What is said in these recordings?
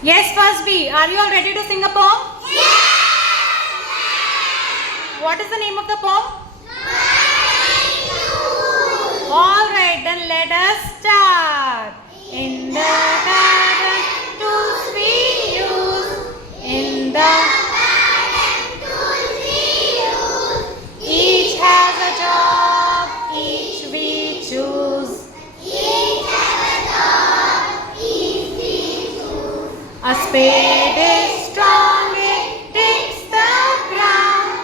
Yes, first B. Are you all ready to sing a poem? What is the name of the poem? All right, then let us start. In the garden, tools we use. In the each has a job, each we choose. A spade is strong, it digs the ground.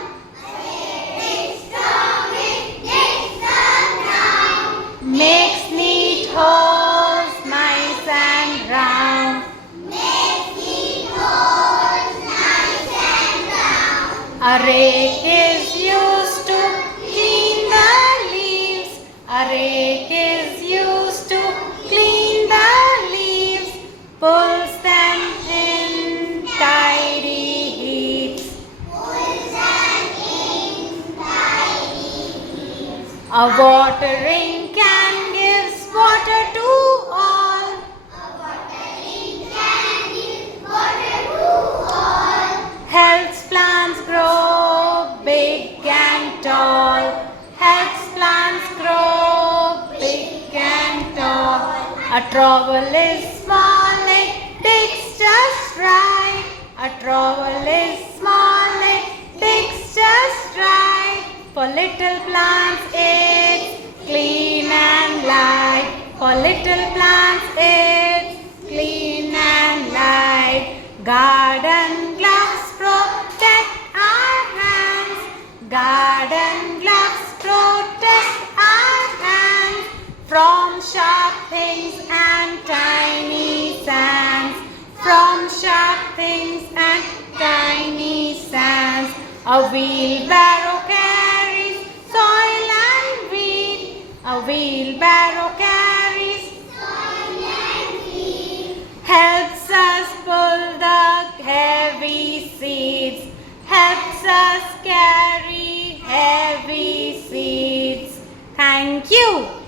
Makes neat holes, nice and round. A rake is used to clean the leaves. A rake is used to clean the leaves. Pulls them in tidy heaps. A watering can gives water to all. Helps plants grow big and tall. Helps plants grow big and tall. A trowel is small, it digs just right. A trowel is small, it digs just right. For little plants it's clean and light. For little plants it's clean and light. Garden gloves protect our hands. Garden gloves protect our hands from sharp things and tiny sands. From sharp things and tiny sands. A wheelbarrow carries soil and wheat. A wheelbarrow carries helps us pull the heavy seeds. Helps us carry heavy seeds. Thank you.